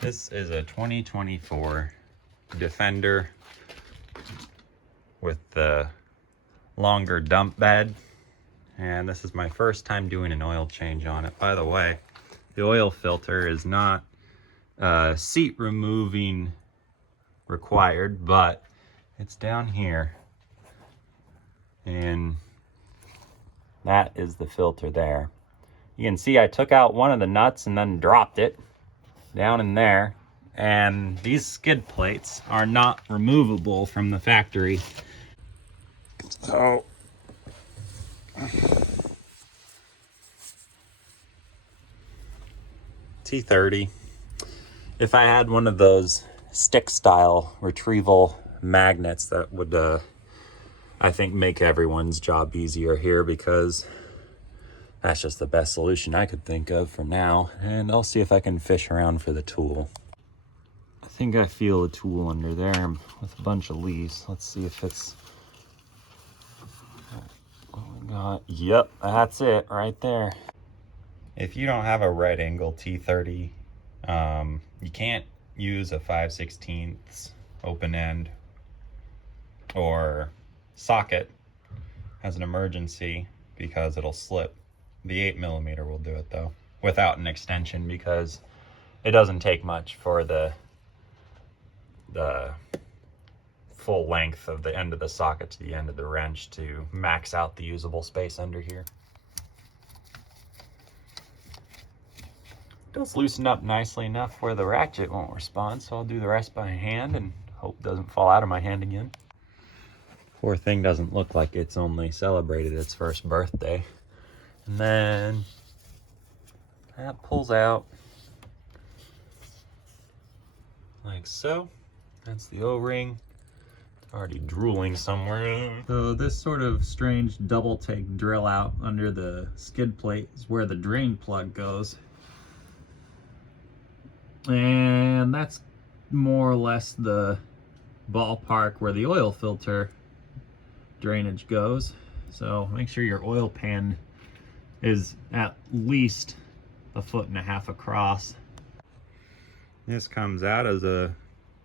This is a 2024 Defender with the longer dump bed, and this is my first time doing an oil change on it. By the way, the oil filter is not seat removing required, but it's down here, and that is the filter there. You can see I took out one of the nuts and then dropped it down in there, and these skid plates are not removable from the factory. So T30, if I had one of those stick style retrieval magnets, that would I think make everyone's job easier here, because that's just the best solution I could think of for now. And I'll see if I can fish around for the tool. I think I feel a tool under there with a bunch of leaves. Let's see if it's, oh my God, yep, that's it right there. If you don't have a right angle T30, you can't use a 5/16 open end or socket as an emergency, because it'll slip. The 8mm will do it though, without an extension, because it doesn't take much for the full length of the end of the socket to the end of the wrench to max out the usable space under here. It does loosen up nicely enough where the ratchet won't respond, so I'll do the rest by hand and hope it doesn't fall out of my hand again. Poor thing doesn't look like it's only celebrated its first birthday. And then that pulls out like so. That's the O-ring. It's already drooling somewhere. So this sort of strange double take drill out under the skid plate is where the drain plug goes. And that's more or less the ballpark where the oil filter drainage goes. So make sure your oil pan is at least 1.5 feet across. This comes out as a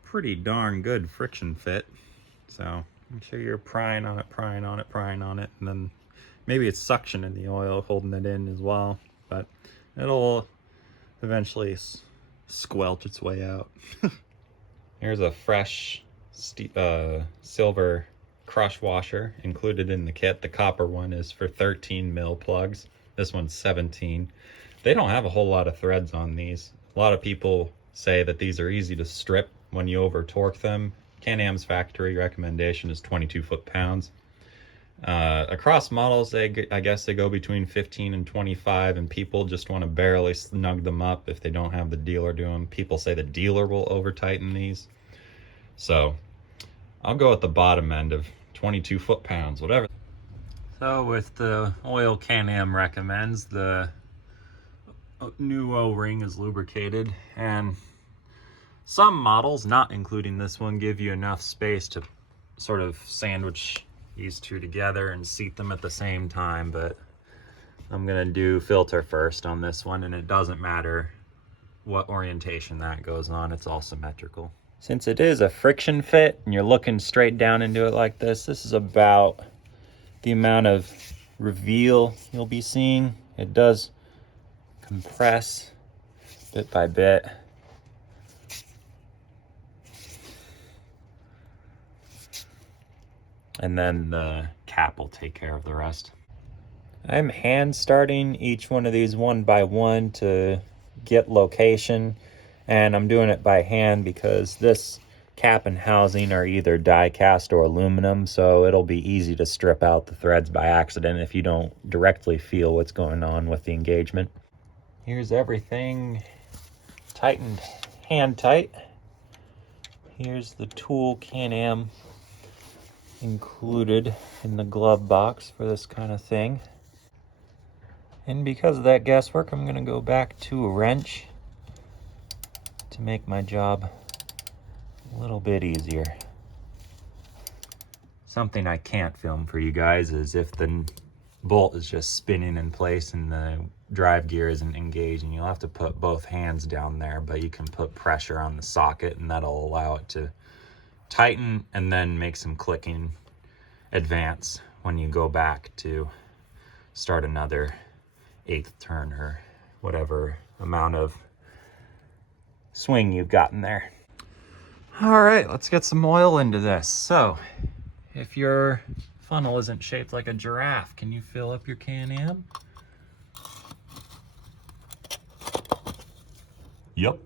pretty darn good friction fit. So make sure you're prying on it, prying on it, prying on it, and then maybe it's suction in the oil holding it in as well, but it'll eventually squelch its way out. Here's a fresh silver crush washer included in the kit. The copper one is for 13mm plugs. This one's 17. They don't have a whole lot of threads on these. A lot of people say that these are easy to strip when you over torque them. Can-Am's factory recommendation is 22 foot-pounds. Across models, I guess they go between 15 and 25, and people just want to barely snug them up if they don't have the dealer do them. People say the dealer will over tighten these. So I'll go at the bottom end of 22 foot-pounds, whatever. So with the oil Can-Am recommends, the new O-ring is lubricated, and some models, not including this one, give you enough space to sort of sandwich these two together and seat them at the same time, but I'm gonna do filter first on this one, and it doesn't matter what orientation that goes on, it's all symmetrical. Since it is a friction fit and you're looking straight down into it like this is about the amount of reveal you'll be seeing. It does compress bit by bit. And then the cap will take care of the rest. I'm hand starting each one of these one by one to get location, and I'm doing it by hand because this cap and housing are either die cast or aluminum, so it'll be easy to strip out the threads by accident if you don't directly feel what's going on with the engagement. Here's everything tightened hand tight. Here's the tool Can-Am included in the glove box for this kind of thing. And because of that guesswork, I'm going to go back to a wrench to make my job a little bit easier. Something I can't film for you guys is if the bolt is just spinning in place and the drive gear isn't engaging, you'll have to put both hands down there, but you can put pressure on the socket and that'll allow it to tighten and then make some clicking advance when you go back to start another 8th turn or whatever amount of swing you've gotten there. All right, let's get some oil into this. So if your funnel isn't shaped like a giraffe, can you fill up your Can-Am? Yep.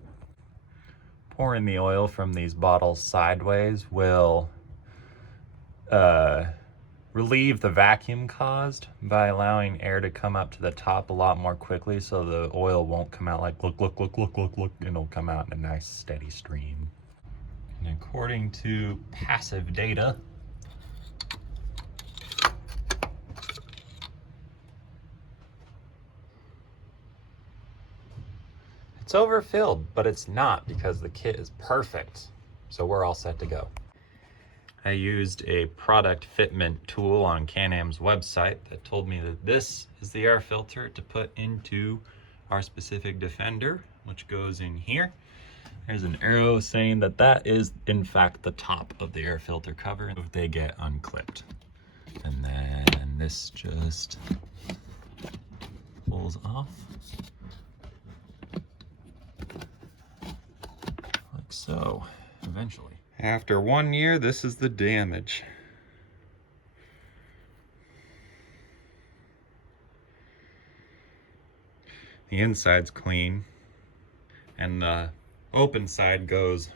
Pouring the oil from these bottles sideways will relieve the vacuum caused by allowing air to come up to the top a lot more quickly, so the oil won't come out like look, it'll come out in a nice steady stream. And according to passive data, it's overfilled, but it's not because the kit is perfect. So we're all set to go. I used a product fitment tool on Can-Am's website that told me that this is the air filter to put into our specific Defender, which goes in here. There's an arrow saying that that is in fact the top of the air filter cover if they get unclipped. And then this just pulls off like so, eventually. After 1 year, this is the damage. The inside's clean, and the open side goes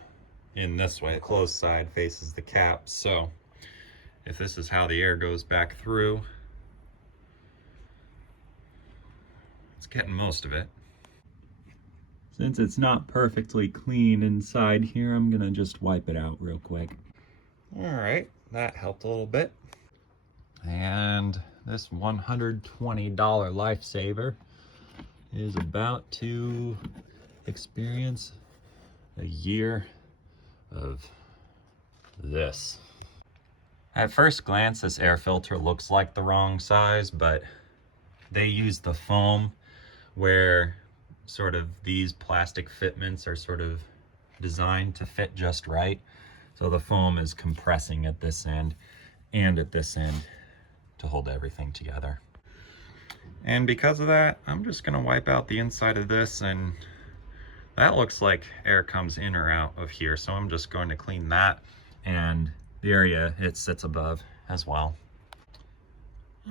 in this way. The closed side faces the cap, so if this is how the air goes back through, it's getting most of it. Since it's not perfectly clean inside here, I'm gonna just wipe it out real quick. All right, that helped a little bit. And this $120 lifesaver is about to experience a year of this. At first glance, this air filter looks like the wrong size, but they use the foam where sort of these plastic fitments are sort of designed to fit just right. So the foam is compressing at this end and at this end to hold everything together. And because of that, I'm just gonna wipe out the inside of this, and that looks like air comes in or out of here. So I'm just going to clean that and the area it sits above as well.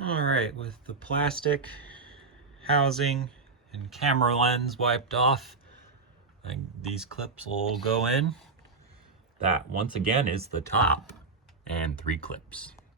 All right, with the plastic housing and camera lens wiped off, and these clips will go in. That once again is the top, and 3 clips.